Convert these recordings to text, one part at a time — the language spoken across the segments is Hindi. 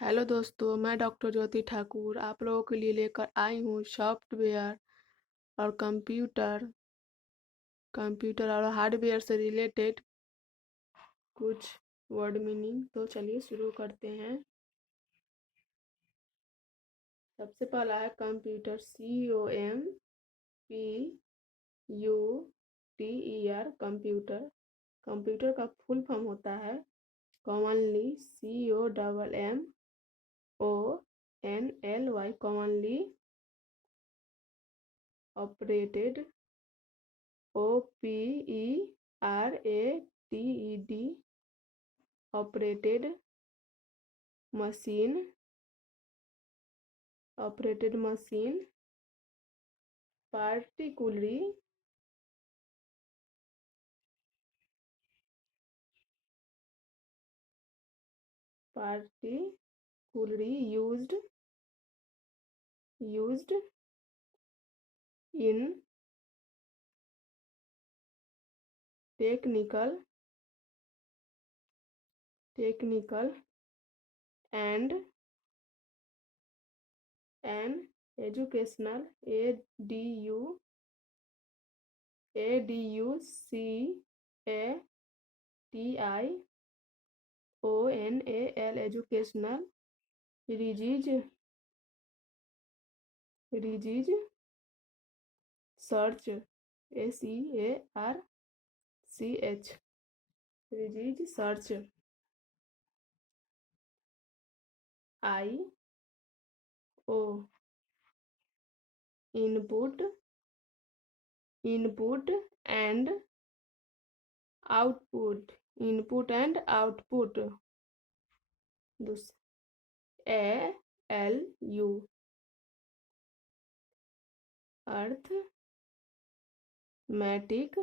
हेलो दोस्तों, मैं डॉक्टर ज्योति ठाकुर आप लोगों के लिए लेकर आई हूँ सॉफ्टवेयर और कंप्यूटर और हार्डवेयर से रिलेटेड कुछ वर्ड मीनिंग। तो चलिए शुरू करते हैं। सबसे पहला है कंप्यूटर, COMPUTER। कंप्यूटर कंप्यूटर का फुल फॉर्म होता है commonly, COMMONLY, commonly operated, OPERATED, operated machine. Particularly used in technical and an educational, EDUCATIONAL, educational, research, search, research, IO, input and output, ALU, arithmetic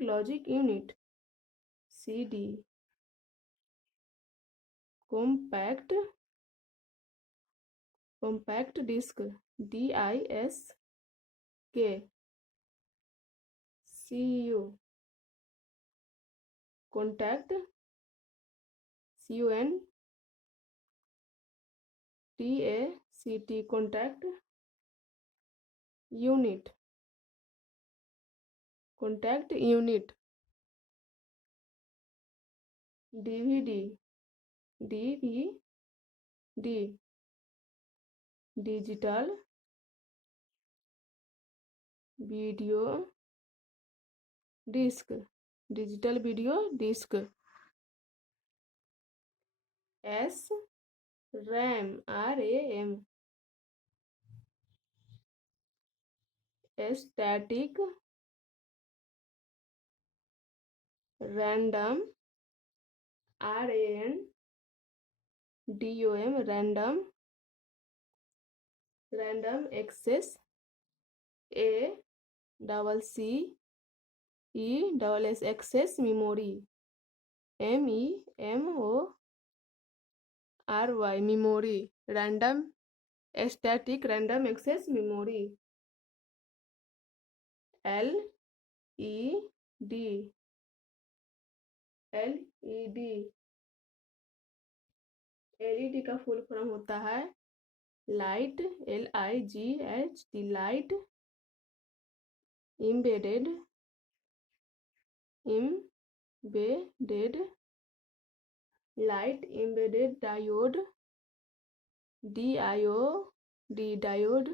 logic unit, CD, compact disk, DISK, CU, contact, CONTACT, contact unit, DVD, digital video disc, RAM, static random, random access, access memory, memory, static random access memory, LED, LED का फुल फॉर्म होता है light, LIGHT, light, embedded light embedded diode, diode,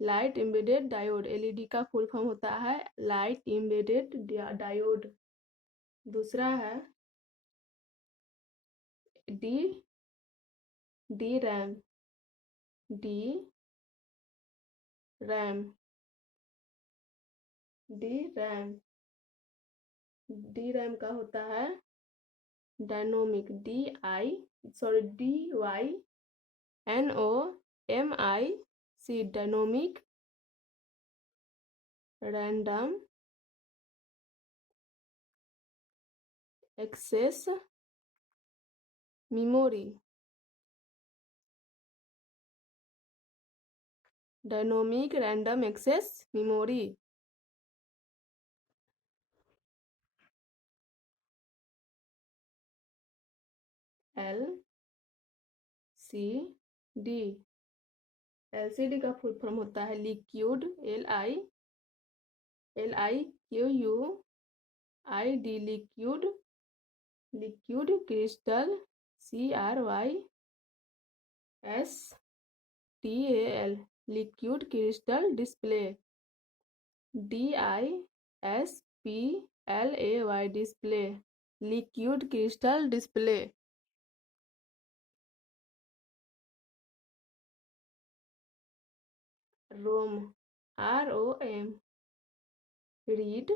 light embedded diode. LED का फुल फॉर्म होता है लाइट एम्बेडेड डायोड। दूसरा है DRAM, DRAM का होता है dynamic, DYNOMIC, dynamic random access memory. Dynamic random access memory. LCD। LCD का फुल फॉर्म होता है liquid, LIQUID, liquid crystal, CRYSTAL, liquid crystal display, DISPLAY, display, liquid crystal display. ROM, ROM, read,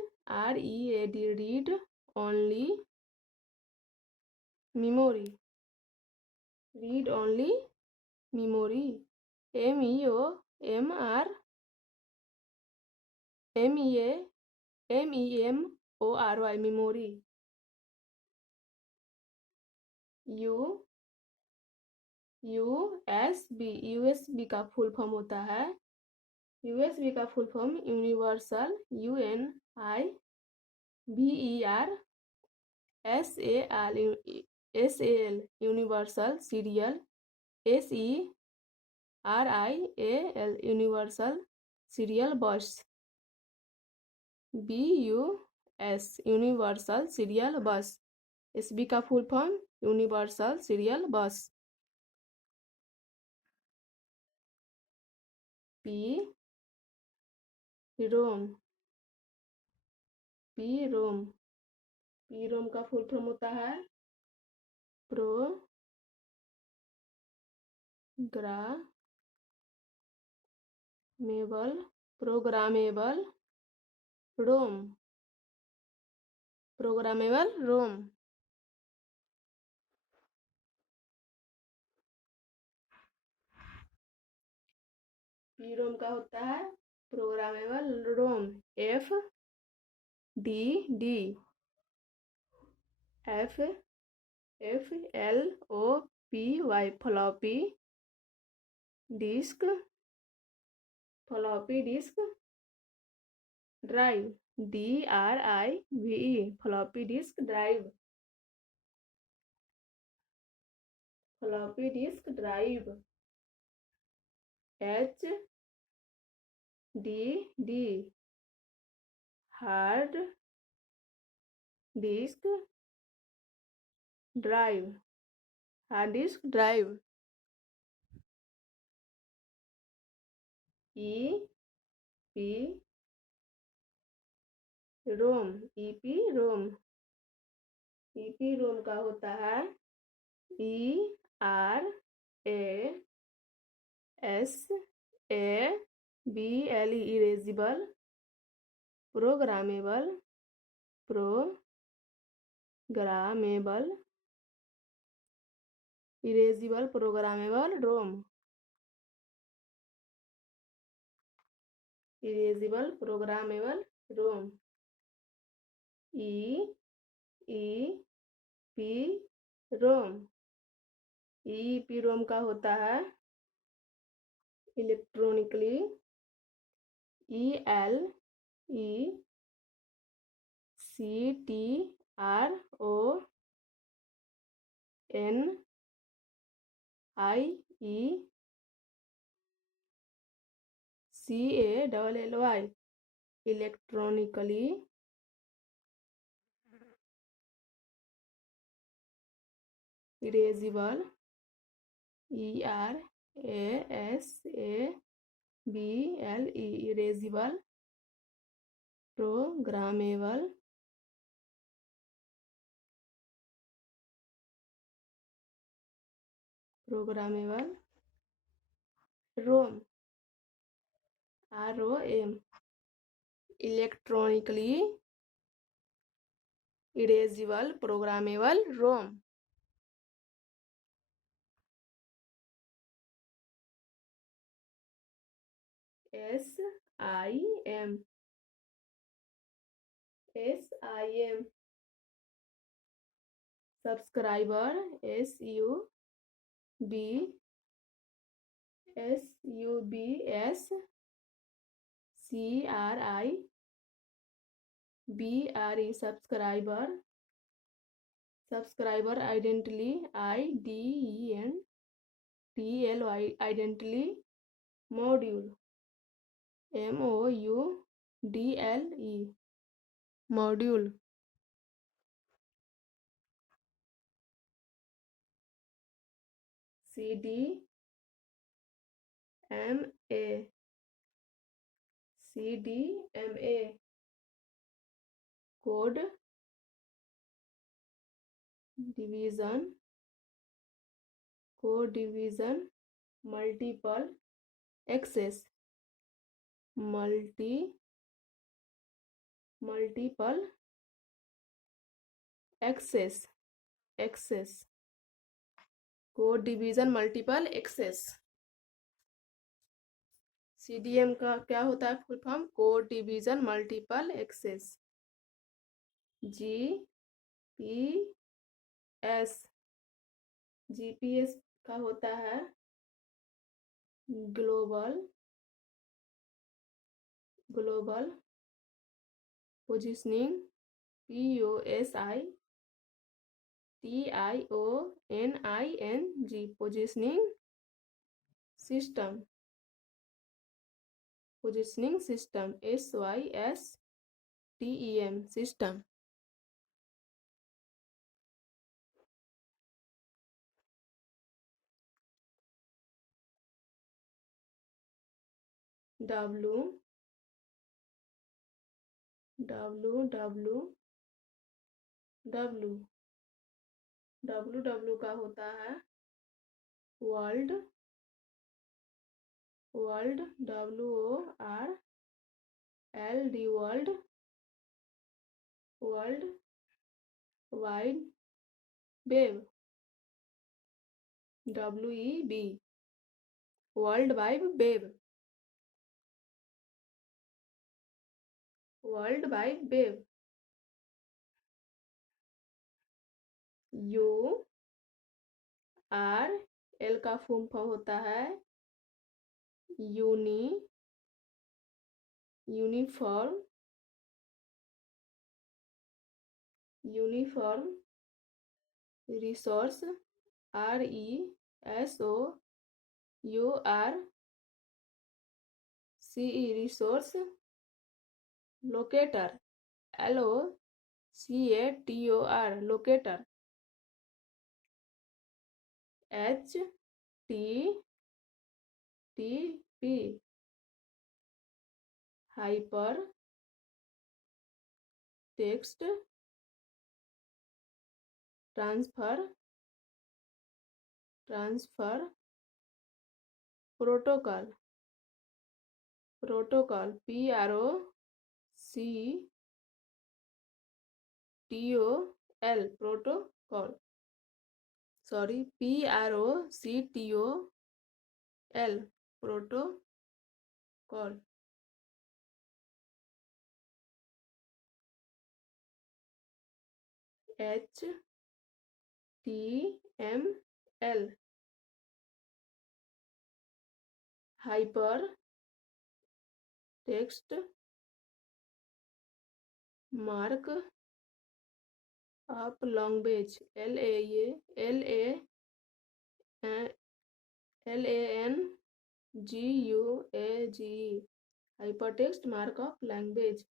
READ, read only memory, read only memory. MEMORY, memory. USB का फुल फॉर्म होता है, USB का full form universal, UNIVERSAL, universal serial, SERIAL, universal serial bus, BUS, universal serial bus. SB का फुल फॉर्म यूनिवर्सल सीरियल बस। PROM, PROM का फुल फॉर्म होता है प्रोग्रामेबल रोम, प्रोग्रामेबल रोम। PROM का होता है प्रोग्रामेबल रोम, FDD, FLOPY, floppy disk, drive, DRIVE, floppy disk drive, floppy disk drive. HDD, hard disk drive, hard disk drive. EPROM, EPROM का होता है ERASABLE, erasable programmable erasable programmable रोम, इरेजिबल प्रोग्रामेबल रोम। EEPROM, EEPROM का होता है electronically, ELECTRONICally, electronically erasable, ERASABLE, erasable programmable रोम, ROM, इलेक्ट्रॉनिकली इरेजिबल प्रोग्रामेबल रोम। SIM, subscriber, SUBSCRIBRE subscriber identity IDENTL identity module MOUDLE module CDMA code division multiple access multiple access code division multiple access। CDM का क्या होता है full form? Code division multiple access. GPS का होता है global positioning POSITIONING positioning system SYSTEM system. WWW का होता है world WORLD world wide web WEB world wide web URL का फुल फॉर्म होता है uniform resource RESOURCE resource locator LOCATOR locator HTTP hyper text transfer protocol PROCTOCOL protocol. HTML hyper text mark up language LANGUAGE hypertext markup language.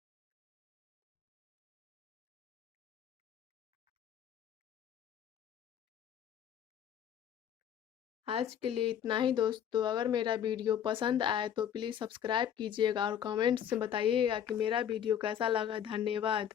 आज के लिए इतना ही दोस्तों। अगर मेरा वीडियो पसंद आए तो प्लीज़ सब्सक्राइब कीजिएगा और कमेंट्स में बताइएगा कि मेरा वीडियो कैसा लगा। धन्यवाद।